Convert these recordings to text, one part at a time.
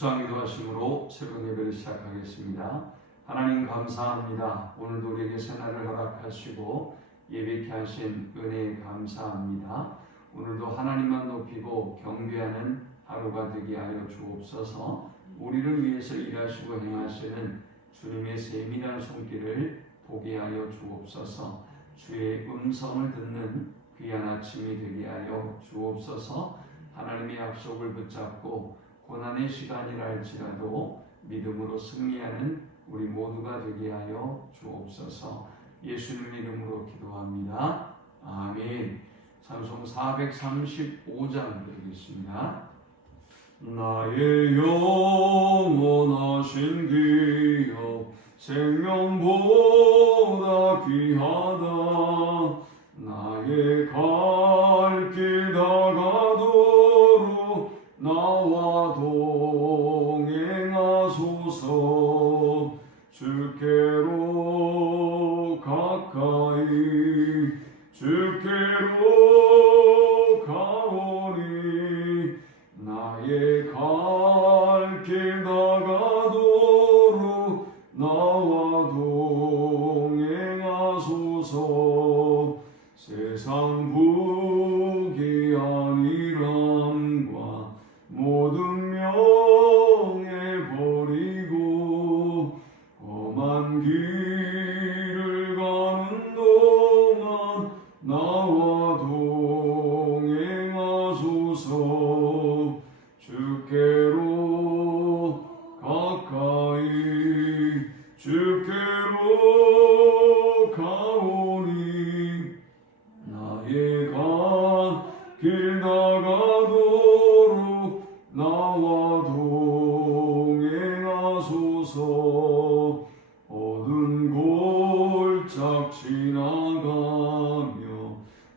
묵상기도 하심으로 새로운 예배를 시작하겠습니다. 하나님 감사합니다. 오늘도 우리에게 새날을 허락하시고 예배케 하신 은혜에 감사합니다. 오늘도 하나님만 높이고 경배하는 하루가 되게 하여 주옵소서. 우리를 위해서 일하시고 행하시는 주님의 세밀한 손길을 보게 하여 주옵소서. 주의 음성을 듣는 귀한 아침이 되게 하여 주옵소서. 하나님의 약속을 붙잡고 고난의 시간이라 할지라도 믿음으로 승리하는 우리 모두가 되게 하여 주옵소서. 예수님 이름으로 기도합니다. 아멘. 찬송 435장 드리겠습니다. 나의 영원하신 기업 생명보다 귀하다. 나의 갈 길 다가도록 나와 동행하소서. 주께로 가까이 주께로 가오니 나의 갈 길 다가도록 나와 동행하소서. 세상 부귀 아니람과 모든 명예 버리고 험한 길을 가는 동안 나와 동행하소서. 주께로 가까이 주께로 가오니 나의 갈 길 나가도록 나와 동행하소서. 어두운 골짝 지나가며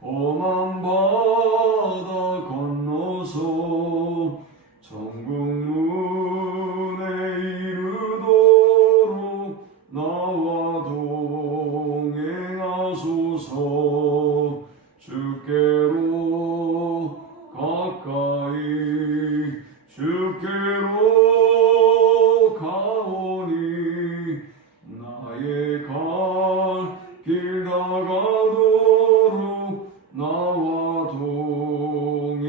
험한 바다 건너서 천국 문에 이르도록 나와 동행하소서. 주께로 가까이 주께로 가오니 나의 갈 길 나가도록 나와 동행하소서.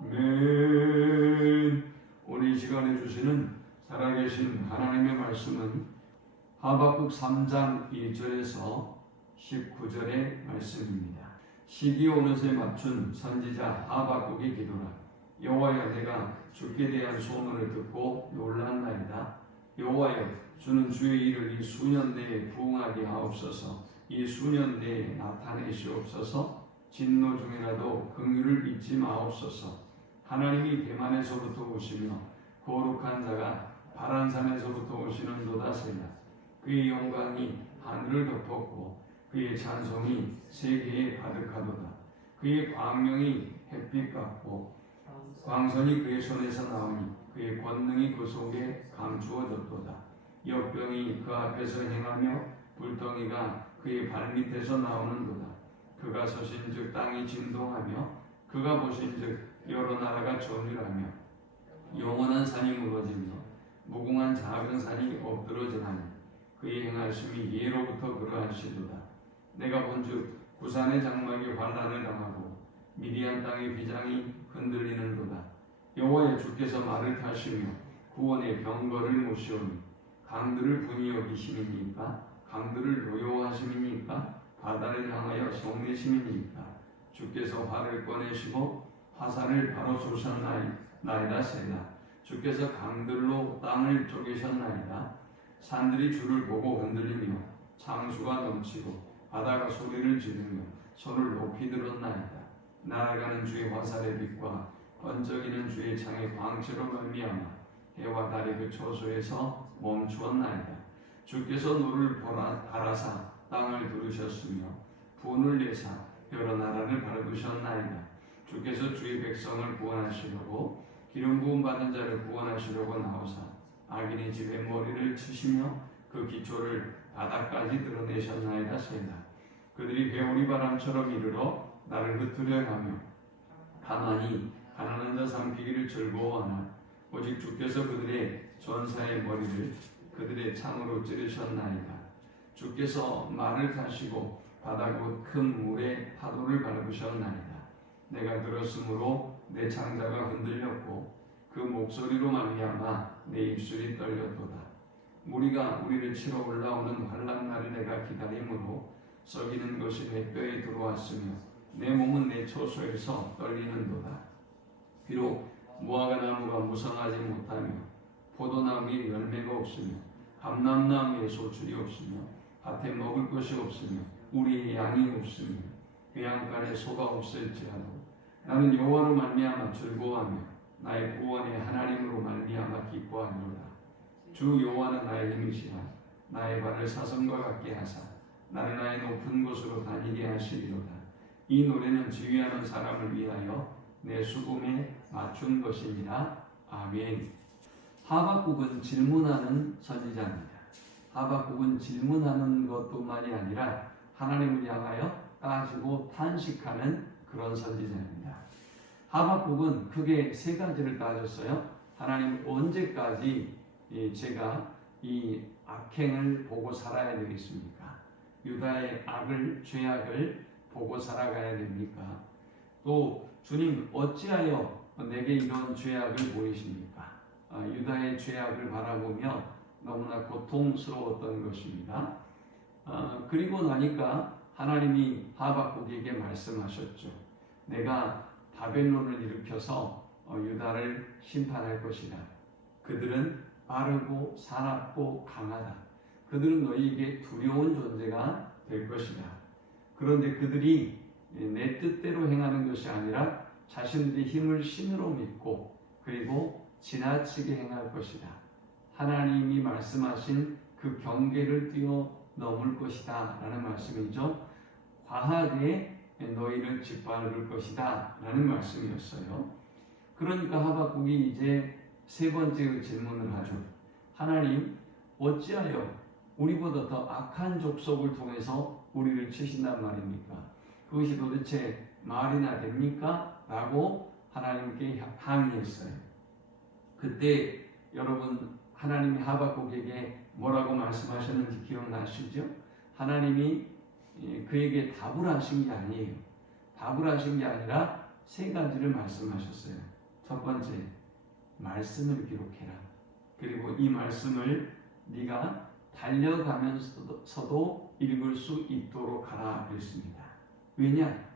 아멘. 오늘 이 시간에 주시는 살아계신 하나님의 말씀은 하박국 3장 1절에서 19절의 말씀입니다. 시기 오롯에 맞춘 선지자 하박국의 기도라. 여호와여, 내가 주께 대한 소문을 듣고 놀랐나이다. 여호와여, 주는 주의 일을 이 수년 내에 부응하게 하옵소서. 이 수년 내에 나타내시옵소서. 진노 중이라도 긍휼을 잊지 마옵소서. 하나님이 대만에서부터 오시며 거룩한 자가 바란산에서부터 오시는도다 세라. 그의 영광이 하늘을 덮었고 그의 찬송이 세계에 가득하도다. 그의 광명이 햇빛 같고 광선이 그의 손에서 나오니 그의 권능이 그 속에 감추어졌도다. 역병이 그 앞에서 행하며 불덩이가 그의 발밑에서 나오는도다. 그가 서신즉 땅이 진동하며 그가 보신즉 여러 나라가 전율하며 영원한 산이 무너지며 무궁한 작은 산이 엎드러지나니 그의 행하심이 예로부터 그러하시도다. 내가 본즉 구산의 장막이 환난을 당하고 미디안 땅의 비장이 흔들리는도다. 여호와의 주께서 말을 타시며 구원의 병거를 모시오니 강들을 분이 여기심이니까 강들을 노여워하심이니까 바다를 향하여 성내심이니까 주께서 활을 꺼내시고 화살을 바로 쏘셨나이다 세라. 주께서 강들로 땅을 쪼개셨나이다. 산들이 주를 보고 흔들리며 창수가 넘치고 바다가 소리를 지르며 손을 높이 들었나이다. 날아가는 주의 화살의 빛과 번쩍이는 주의 창의 광채로 말미암아 해와 달이 그 초소에서 멈추었나이다. 주께서 노를 바라사 땅을 두르셨으며 분을 내사 여러 나라를 밟으셨나이다. 주께서 주의 백성을 구원하시려고 기름 부음 받은 자를 구원하시려고 나오사 악인의 집에 머리를 치시며 그 기초를 바닥까지 드러내셨나이다 세다. 그들이 회오리 바람처럼 이르러 나를 흩으려 하며 다만이 가난한 자 삼키기를 즐거워하나 오직 주께서 그들의 전사의 머리를 그들의 창으로 찌르셨나이다. 주께서 말을 타시고 바다 곧 큰 물에 파도를 밟으셨나이다. 내가 들었으므로 내 창자가 흔들렸고 그 목소리로 말미암아 내 입술이 떨렸도다. 무리가 우리를 치러 올라오는 환난날을 내가 기다림으로 썩이는 것이 내 뼈에 들어왔으며 내 몸은 내 처소에서 떨리는도다. 비록 무화과 나무가 무성하지 못하며 포도나무에 열매가 없으며 감람나무에 소출이 없으며 밭에 먹을 것이 없으며 우리의 양이 없으며 외양간에 소가 없을지라도 나는 여호와로 말미암아 즐거워하며 나의 구원의 하나님으로 말미암아 기뻐하리로다. 주 여호와는 나의 힘이시라. 나의 발을 사슴과 같게 하사 나를 나의 높은 곳으로 다니게 하시리로다. 이 노래는 지휘하는 사람을 위하여 내 수금에 맞춘 것이니라. 아멘. 하박국은 질문하는 선지자입니다. 하박국은 질문하는 것뿐만이 아니라 하나님을 향하여 따지고 탄식하는 그런 선지자입니다. 하박국은 크게 세 가지를 따졌어요. 하나님, 언제까지 제가 이 악행을 보고 살아야 되겠습니까? 유다의 악을, 죄악을 보고 살아가야 됩니까? 또 주님, 어찌하여 내게 이런 죄악을 보이십니까? 유다의 죄악을 바라보며 너무나 고통스러웠던 것입니다. 그리고 나니까 하나님이 하박국에게 말씀하셨죠. 내가 바벨론을 일으켜서 유다를 심판할 것이다. 그들은 빠르고 사납고 강하다. 그들은 너희에게 두려운 존재가 될 것이다. 그런데 그들이 내 뜻대로 행하는 것이 아니라 자신들의 힘을 신으로 믿고 그리고 지나치게 행할 것이다. 하나님이 말씀하신 그 경계를 뛰어넘을 것이다 라는 말씀이죠. 과하게 너희를 짓밟을 것이다 라는 말씀이었어요. 그러니까 하박국이 이제 세 번째 질문을 하죠. 하나님, 어찌하여 우리보다 더 악한 족속을 통해서 우리를 치신단 말입니까? 그것이 도대체 말이나 됩니까? 라고 하나님께 항의했어요. 그때 여러분, 하나님이 하박국에게 뭐라고 말씀하셨는지 기억나시죠? 하나님이 그에게 답을 하신 게 아니에요. 답을 하신 게 아니라 세 가지를 말씀하셨어요. 첫 번째, 말씀을 기록해라. 그리고 이 말씀을 네가 달려가면서도 읽을 수 있도록 하라 그랬습니다. 왜냐?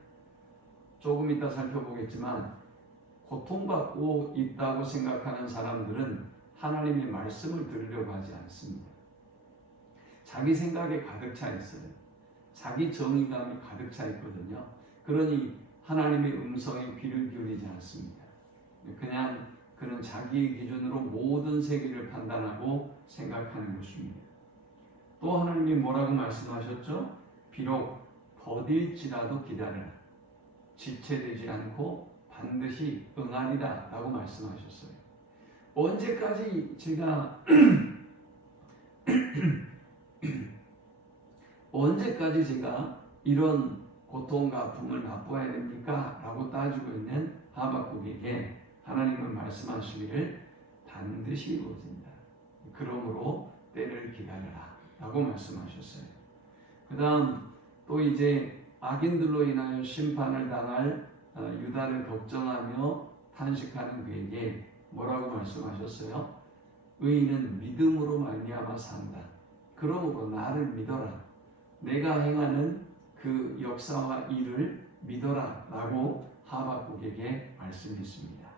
조금 이따 살펴보겠지만 고통받고 있다고 생각하는 사람들은 하나님의 말씀을 들으려고 하지 않습니다. 자기 생각에 가득 차 있어요. 자기 정의감이 가득 차 있거든요. 그러니 하나님의 음성에 귀를 기울이지 않습니다. 그냥 그는 자기의 기준으로 모든 세계를 판단하고 생각하는 것입니다. 또 하나님이 뭐라고 말씀하셨죠? 비록 더딜지라도 기다려라. 지체되지 않고 반드시 응하리라 라고 말씀하셨어요. 언제까지 제가 언제까지 제가 이런 고통과 아픔을 맛보아야 됩니까? 라고 따지고 있는 하박국에게 하나님은 말씀하시기를 반드시 이루어진다. 그러므로 때를 기다려라 라고 말씀하셨어요. 그 다음 또 이제 악인들로 인하여 심판을 당할 유다를 걱정하며 탄식하는 그에게 뭐라고 말씀하셨어요? 의인은 믿음으로 말미암아 산다. 그러므로 나를 믿어라. 내가 행하는 그 역사와 일을 믿어라 라고 하박국에게 말씀했습니다.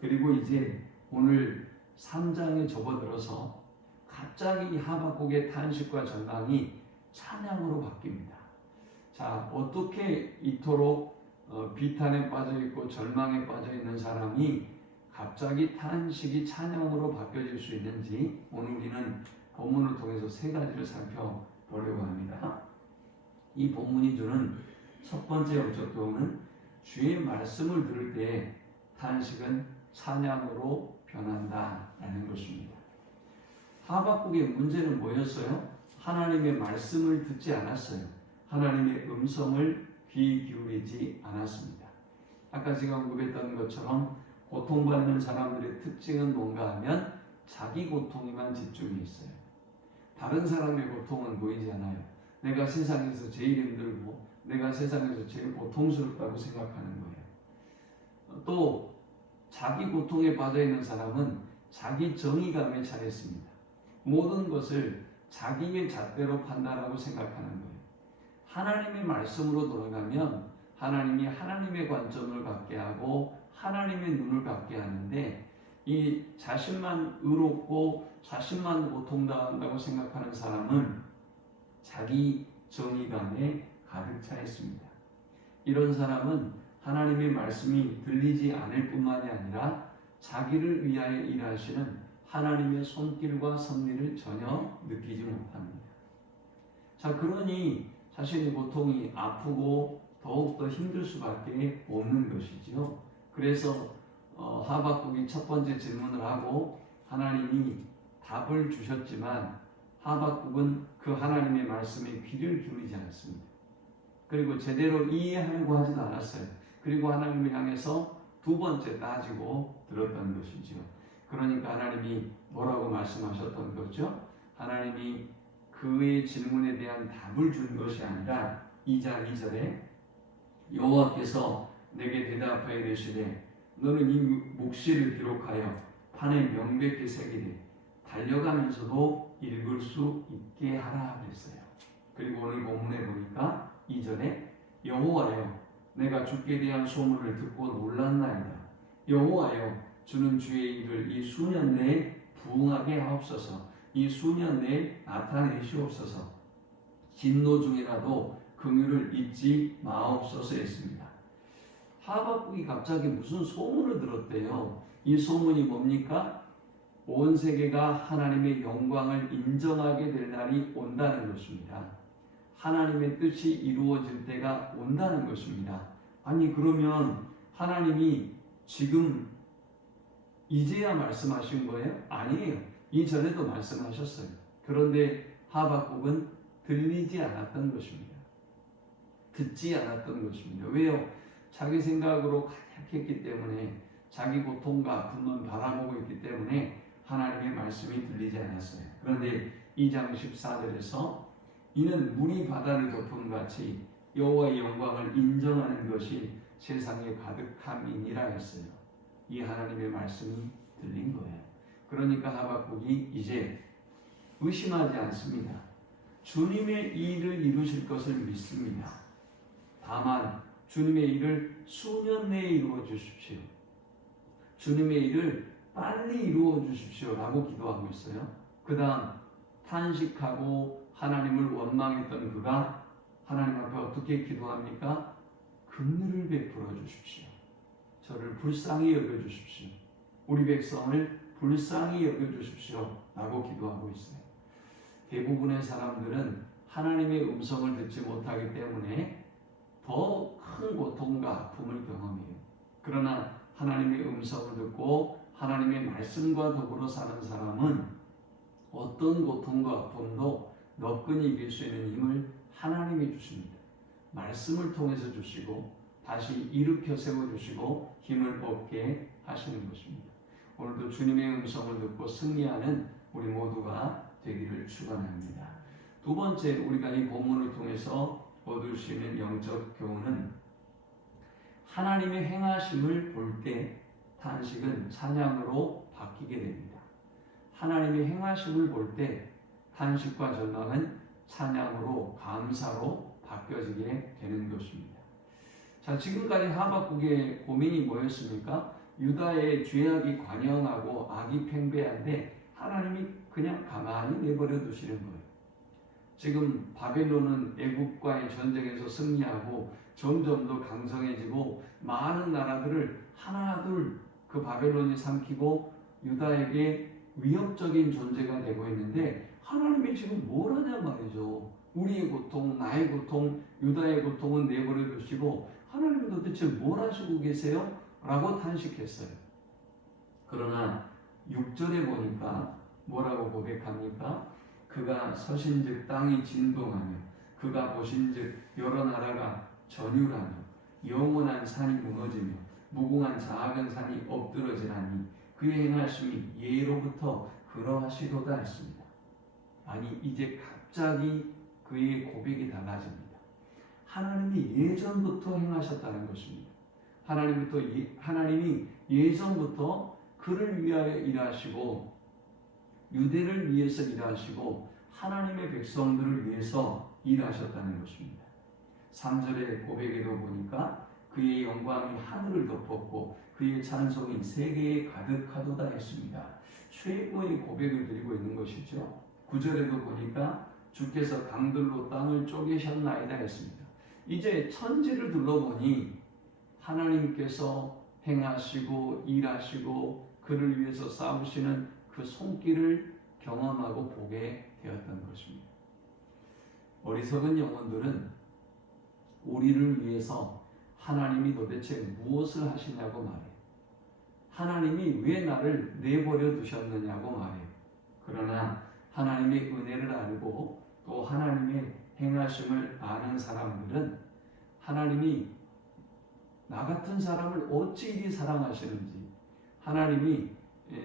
그리고 이제 오늘 3장에 접어들어서 갑자기 하박국의 탄식과 전망이 찬양으로 바뀝니다. 자, 어떻게 이토록 비탄에 빠져있고 절망에 빠져있는 사람이 갑자기 탄식이 찬양으로 바뀌어질 수 있는지 오늘 우리는 본문을 통해서 세 가지를 살펴보려고 합니다. 이 본문이 주는 첫 번째 영적 교훈은 주의 말씀을 들을 때 탄식은 찬양으로 변한다라는 것입니다. 하박국의 문제는 뭐였어요? 하나님의 말씀을 듣지 않았어요. 하나님의 음성을 귀 기울이지 않았습니다. 아까 제가 언급했던 것처럼 고통받는 사람들의 특징은 뭔가 하면 자기 고통에만 집중이 있어요. 다른 사람의 고통은 보이지 않아요. 내가 세상에서 제일 힘들고 내가 세상에서 제일 고통스럽다고 생각하는 거예요. 또 자기 고통에 빠져있는 사람은 자기 정의감에 차 있습니다. 모든 것을 자기의 잣대로 판단하고 생각하는 거예요. 하나님의 말씀으로 돌아가면 하나님이 하나님의 관점을 갖게 하고 하나님의 눈을 갖게 하는데, 이 자신만 의롭고 자신만 고통당한다고 생각하는 사람은 자기 정의감에 가득 차 있습니다. 이런 사람은 하나님의 말씀이 들리지 않을 뿐만이 아니라 자기를 위하여 일하시는 하나님의 손길과 섭리를 전혀 느끼지 못합니다. 자, 그러니 자신의 고통이 아프고 더욱더 힘들 수밖에 없는 것이죠. 그래서 하박국이 첫 번째 질문을 하고 하나님이 답을 주셨지만 하박국은 그 하나님의 말씀에 귀를 기울이지 않습니다. 그리고 제대로 이해하려고 하지도 않았어요. 그리고 하나님을 향해서 두 번째 따지고 들었던 것이죠. 그러니까 하나님이 뭐라고 말씀하셨던 거죠? 하나님이 그의 질문에 대한 답을 준 것이 아니라 2장 2절에 여호와께서 내게 대답하여 이르시되 너는 이 묵시를 기록하여 판에 명백히 새기되 달려가면서도 읽을 수 있게 하라 그랬어요. 그리고 오늘 본문에 보니까 2절에 여호와여 내가 주께 대한 소문을 듣고 놀랐나이다. 여호와여 주는 주의 일을 이 수년 내에 부응하게 하옵소서. 이 수년 내에 나타내시옵소서. 진노 중이라도 긍휼을 잊지 마옵소서 했습니다. 하박국이 갑자기 무슨 소문을 들었대요. 이 소문이 뭡니까? 온 세계가 하나님의 영광을 인정하게 될 날이 온다는 것입니다. 하나님의 뜻이 이루어질 때가 온다는 것입니다. 아니 그러면 하나님이 지금 이제야 말씀하신 거예요? 아니에요. 이전에도 말씀하셨어요. 그런데 하박국은 들리지 않았던 것입니다. 듣지 않았던 것입니다. 왜요? 자기 생각으로 가득했기 때문에, 자기 고통과 아픔만 바라보고 있기 때문에 하나님의 말씀이 들리지 않았어요. 그런데 2장 14절에서 이는 물이 바다를 덮은 같이 여호와의 영광을 인정하는 것이 세상에 가득함이니라 했어요. 이 하나님의 말씀이 들린 거예요. 그러니까 하박국이 이제 의심하지 않습니다. 주님의 일을 이루실 것을 믿습니다. 다만 주님의 일을 수년 내에 이루어 주십시오. 주님의 일을 빨리 이루어 주십시오 라고 기도하고 있어요. 그 다음 탄식하고 하나님을 원망했던 그가 하나님 앞에 어떻게 기도합니까? 긍휼을 베풀어 주십시오. 저를 불쌍히 여겨 주십시오. 우리 백성을 불쌍히 여겨 주십시오 라고 기도하고 있어요. 대부분의 사람들은 하나님의 음성을 듣지 못하기 때문에 더 큰 고통과 아픔을 경험해요. 그러나 하나님의 음성을 듣고 하나님의 말씀과 더불어 사는 사람은 어떤 고통과 아픔도 너끈히 이길 수 있는 힘을 하나님이 주십니다. 말씀을 통해서 주시고 다시 일으켜 세워주시고 힘을 얻게 하시는 것입니다. 오늘도 주님의 음성을 듣고 승리하는 우리 모두가 되기를 축원합니다. 두 번째, 우리가 이 본문을 통해서 얻을 수 있는 영적 교훈은 하나님의 행하심을 볼 때 탄식은 찬양으로 바뀌게 됩니다. 하나님의 행하심을 볼 때 탄식과 절망은 찬양으로, 감사로 바뀌어지게 되는 것입니다. 자, 지금까지 하박국의 고민이 뭐였습니까? 유다의 죄악이 관영하고 악이 팽배한데 하나님이 그냥 가만히 내버려 두시는 거예요. 지금 바벨론은 애국과의 전쟁에서 승리하고 점점 더 강성해지고 많은 나라들을 하나둘 그 바벨론이 삼키고 유다에게 위협적인 존재가 되고 있는데 하나님이 지금 뭘 하냐 말이죠. 우리의 고통, 나의 고통, 유다의 고통은 내버려 두시고 하나님은 도대체 뭘 하시고 계세요? 라고 탄식했어요. 그러나 6절에 보니까 뭐라고 고백합니까? 그가 서신즉 땅이 진동하며 그가 보신즉 여러 나라가 전율하며 영원한 산이 무너지며 무궁한 작은 산이 엎드러지나니 그의 행하심이 예로부터 그러하시도다 했습니다. 아니 이제 갑자기 그의 고백이 달라집니다. 하나님이 예전부터 행하셨다는 것입니다. 하나님이 예전부터 그를 위하여 일하시고 유대를 위해서 일하시고 하나님의 백성들을 위해서 일하셨다는 것입니다. 3절의 고백에도 보니까 그의 영광이 하늘을 덮었고 그의 찬송이 세계에 가득하도다 했습니다. 최고의 고백을 드리고 있는 것이죠. 9절에도 보니까 주께서 강들로 땅을 쪼개셨나이다 했습니다. 이제 천지를 둘러보니 하나님께서 행하시고 일하시고 그를 위해서 싸우시는 그 손길을 경험하고 보게 되었던 것입니다. 어리석은 영혼들은 우리를 위해서 하나님이 도대체 무엇을 하시냐고 말해요. 하나님이 왜 나를 내버려 두셨느냐고 말해요. 그러나 하나님의 은혜를 알고 또 하나님의 행하심을 아는 사람들은 하나님이 나 같은 사람을 어찌 이리 사랑하시는지, 하나님이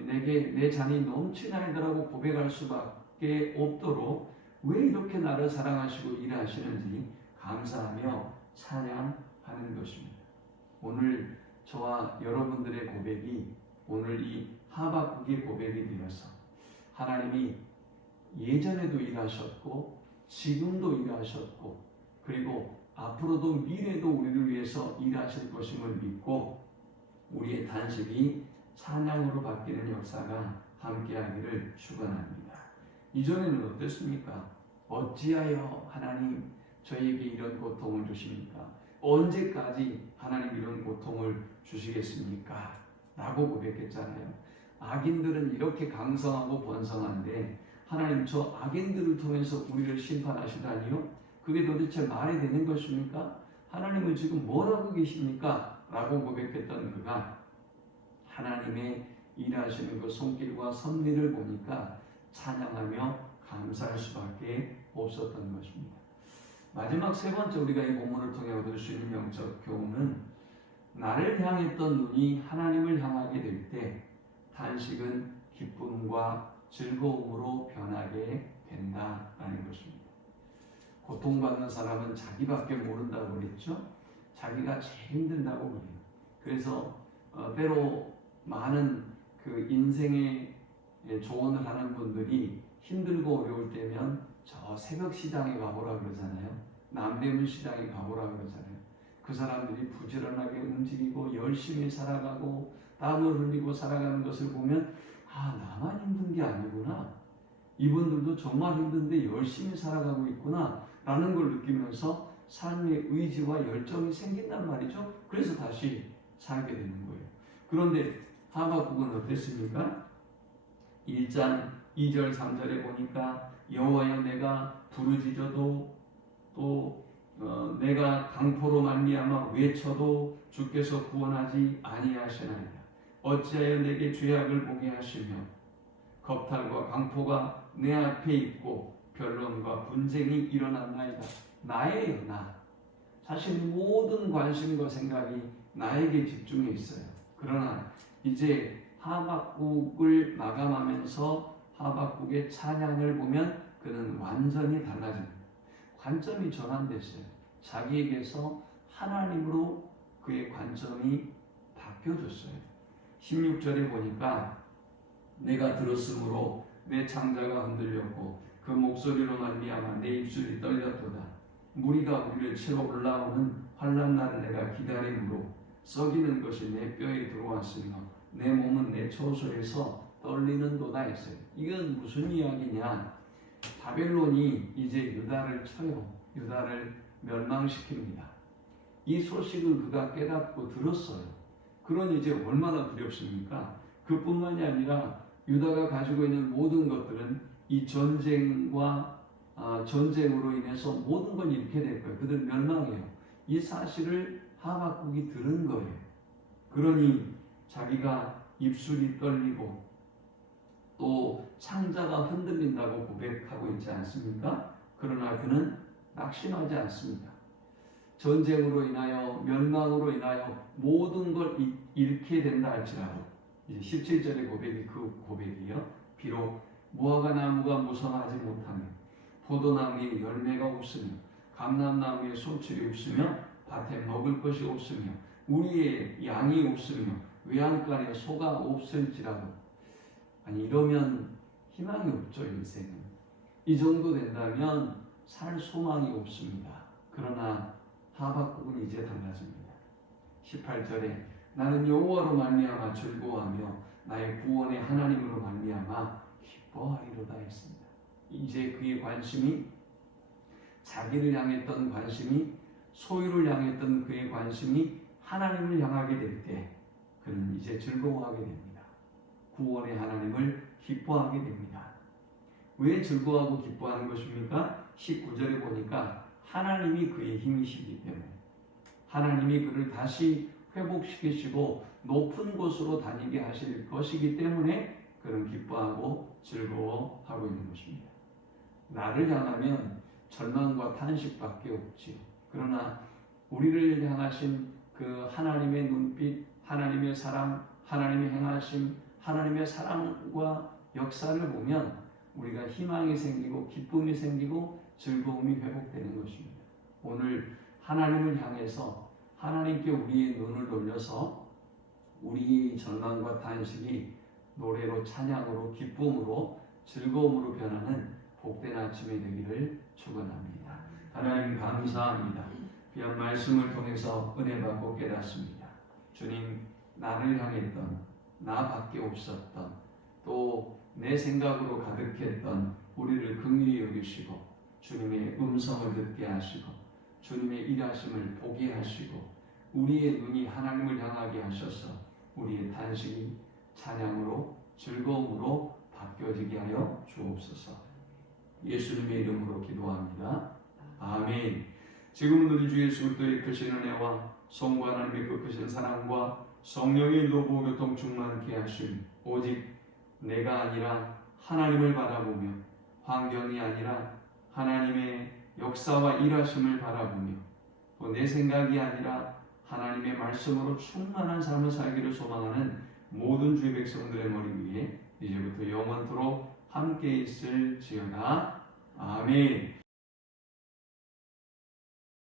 내게 내 잔이 넘치나이다라고 고백할 수밖에 없도록 왜 이렇게 나를 사랑하시고 일하시는지 감사하며 찬양하는 것입니다. 오늘 저와 여러분들의 고백이 오늘 이 하박국의 고백이 되어서 하나님이 예전에도 일하셨고 지금도 일하셨고 그리고 앞으로도 미래도 우리를 위해서 일하실 것임을 믿고 우리의 단식이 찬양으로 바뀌는 역사가 함께하기를 축원합니다. 이전에는 어땠습니까? 어찌하여 하나님 저에게 이런 고통을 주십니까? 언제까지 하나님 이런 고통을 주시겠습니까? 라고 고백했잖아요. 악인들은 이렇게 강성하고 번성한데 하나님 저 악인들을 통해서 우리를 심판하시다니요? 그게 도대체 말이 되는 것입니까? 하나님은 지금 뭘 하고 계십니까? 라고 고백했던 그가 하나님의 일하시는 그 손길과 섭리를 보니까 찬양하며 감사할 수밖에 없었던 것입니다. 마지막 세 번째 우리가 이 본문을 통해 얻을 수 있는 영적 교훈은 나를 향했던 눈이 하나님을 향하게 될 때 단식은 기쁨과 즐거움으로 변하게 된다라는 것입니다. 고통받는 사람은 자기밖에 모른다고 그랬죠. 자기가 제일 힘든다고 그래요. 그래서 때로 많은 그 인생의 조언을 하는 분들이 힘들고 어려울 때면 저 새벽 시장에 가보라 그러잖아요. 남대문 시장에 가보라 그러잖아요. 그 사람들이 부지런하게 움직이고 열심히 살아가고 땀을 흘리고 살아가는 것을 보면 아 나만 힘든 게 아니구나. 이분들도 정말 힘든데 열심히 살아가고 있구나 라는 걸 느끼면서 삶의 의지와 열정이 생긴단 말이죠. 그래서 다시 살게 되는 거예요. 그런데 하박국은 어땠습니까? 1장 2절 3절에 보니까 여호와여 내가 부르짖어도 또 내가 강포로 말미암아 외쳐도 주께서 구원하지 아니하시나이다. 어찌하여 내게 죄악을 보게 하시며 겁탈과 강포가 내 앞에 있고 변론과 분쟁이 일어났나이다. 나예요 나. 사실 모든 관심과 생각이 나에게 집중해 있어요. 그러나 이제 하박국을 마감하면서 하박국의 찬양을 보면 그는 완전히 달라집니다. 관점이 전환됐어요. 자기에게서 하나님으로 그의 관점이 바뀌어졌어요. 16절에 보니까 내가 들었으므로 내 창자가 흔들렸고 그 목소리로 말미암아 내 입술이 떨렸도다. 무리가 우리를 채워 올라오는 환난 날을 내가 기다림으로 썩이는 것이 내 뼈에 들어왔으며 내 몸은 내 처소에서 떨리는도다 했어요. 이건 무슨 이야기냐? 바벨론이 이제 유다를 쳐요. 유다를 멸망시킵니다. 이 소식을 그가 깨닫고 들었어요. 그러니 이제 얼마나 두렵습니까? 그뿐만이 아니라 유다가 가지고 있는 모든 것들은 이 전쟁과 전쟁으로 인해서 모든 걸 잃게 될 거예요. 그들 멸망해요. 이 사실을 하박국이 들은 거예요. 그러니 자기가 입술이 떨리고 또 창자가 흔들린다고 고백하고 있지 않습니까? 그러나 그는 낙심하지 않습니다. 전쟁으로 인하여 멸망으로 인하여 모든 걸 잃게 된다 할지라도 이제 17절의 고백이 그 고백이요. 비록 무화과 나무가 무성하지 못하며 포도나무에 열매가 없으며 감람나무에 소출이 없으며 밭에 먹을 것이 없으며 우리의 양이 없으며 외양간에 소가 없을지라도 아니 이러면 희망이 없죠. 인생은 이 정도 된다면 살 소망이 없습니다. 그러나 하박국은 이제 달라집니다. 18절에 나는 여호와로 말미암아 즐거워하며 나의 구원의 하나님으로 말미암아 기뻐하리로다 했습니다. 이제 그의 관심이 자기를 향했던 관심이 소유를 향했던 그의 관심이 하나님을 향하게 될 때 그는 이제 즐거워하게 됩니다. 구원의 하나님을 기뻐하게 됩니다. 왜 즐거워하고 기뻐하는 것입니까? 19절에 보니까 하나님이 그의 힘이시기 때문에 하나님이 그를 다시 회복시키시고 높은 곳으로 다니게 하실 것이기 때문에 그는 기뻐하고 즐거워하고 있는 것입니다. 나를 향하면 절망과 탄식밖에 없지요. 그러나 우리를 향하신 그 하나님의 눈빛, 하나님의 사랑, 하나님의 행하심, 하나님의 사랑과 역사를 보면 우리가 희망이 생기고 기쁨이 생기고 즐거움이 회복되는 것입니다. 오늘 하나님을 향해서 하나님께 우리의 눈을 돌려서 우리의 절망과 탄식이 노래로 찬양으로 기쁨으로 즐거움으로 변하는 복된 아침이 되기를 축원합니다. 하나님 감사합니다. 귀한 말씀을 통해서 은혜 받고 깨닫습니다. 주님 나를 향했던 나밖에 없었던 또 내 생각으로 가득했던 우리를 긍휼히 여기시고 주님의 음성을 듣게 하시고 주님의 일하심을 보게 하시고 우리의 눈이 하나님을 향하게 하셔서 우리의 탄식이 찬양으로 즐거움으로 바뀌어지게 하여 주옵소서. 예수님의 이름으로 기도합니다. 아멘. 지금은 우리 주 예수 그리스도의 크신 은혜와 성부 하나님의 그 크신 사랑과 성령의 인도보 교통 충만케 하심 오직 내가 아니라 하나님을 바라보며 환경이 아니라 하나님의 역사와 일하심을 바라보며 또 내 생각이 아니라 하나님의 말씀으로 충만한 삶을 살기를 소망하는 모든 주의 백성들의 머리 위에 이제부터 영원토록 함께 있을지어다. 아멘.